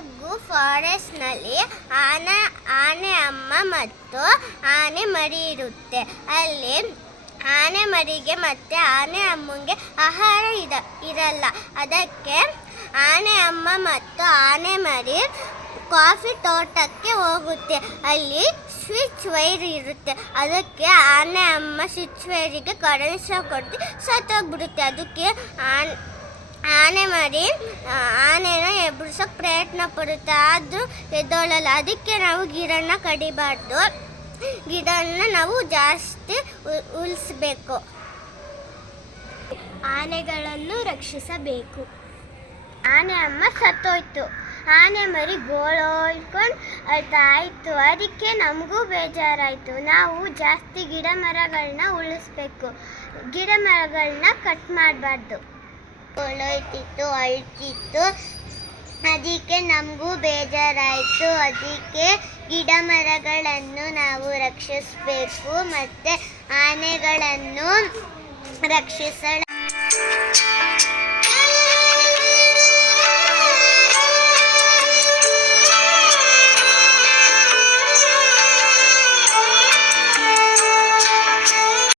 ಕೊಡಗು ಫಾರೆಸ್ಟ್ನಲ್ಲಿ ಆನೆ ಅಮ್ಮ ಮತ್ತು ಆನೆ ಮರಿ ಇರುತ್ತೆ. ಅಲ್ಲಿ ಆನೆ ಮರಿಗೆ ಮತ್ತು ಆನೆ ಅಮ್ಮಂಗೆ ಆಹಾರ ಇರಲ್ಲ. ಅದಕ್ಕೆ ಆನೆ ಅಮ್ಮ ಮತ್ತು ಆನೆ ಮರಿ ಕಾಫಿ ತೋಟಕ್ಕೆ ಹೋಗುತ್ತೆ. ಅಲ್ಲಿ ಸ್ವಿಚ್ ವೈರ್ ಇರುತ್ತೆ. ಅದಕ್ಕೆ ಆನೆ ಅಮ್ಮ ಸ್ವಿಚ್ ವೈರಿಗೆ ಕರೆಂಟ್ ಶಾಕ್ ಕೊಟ್ಟು ಸತ್ತೋಗ್ಬಿಡುತ್ತೆ. ಅದಕ್ಕೆ ಆನೆ ಮರಿ ಆನೆನ ಎಬ್ಬಿಸೋಕೆ ಪ್ರಯತ್ನ ಪಡುತ್ತೆ, ಆದರೂ ಎದ್ದೋಳಲ್ಲ. ಅದಕ್ಕೆ ನಾವು ಗಿಡನ ಕಡಿಬಾರ್ದು, ಗಿಡನ ನಾವು ಜಾಸ್ತಿ ಉಳಿಸ್ಬೇಕು. ಆನೆಗಳನ್ನು ರಕ್ಷಿಸಬೇಕು. ಆನೆ ಅಮ್ಮ ಸತ್ತೋಯ್ತು, ಆನೆ ಮರಿ ಗೋಳೋಯ್ಕೊಂಡು ಅಳ್ತಾಯಿತ್ತು. ಅದಕ್ಕೆ ನಮಗೂ ಬೇಜಾರಾಯಿತು. ನಾವು ಜಾಸ್ತಿ ಗಿಡ ಮರಗಳನ್ನ ಉಳಿಸ್ಬೇಕು, ಗಿಡ ಮರಗಳನ್ನ ಕಟ್ ಮಾಡಬಾರ್ದು. ಗೋಳೋಯ್ತಿತ್ತು, ಅಳ್ತಿತ್ತು. ಅದಕ್ಕೆ ನಮಗೂ ಬೇಜಾರಾಯಿತು. ಅದಕ್ಕೆ ಗಿಡ ಮರಗಳನ್ನು ನಾವು ರಕ್ಷಿಸಬೇಕು ಮತ್ತು ಆನೆಗಳನ್ನು ರಕ್ಷಿಸೋಣ.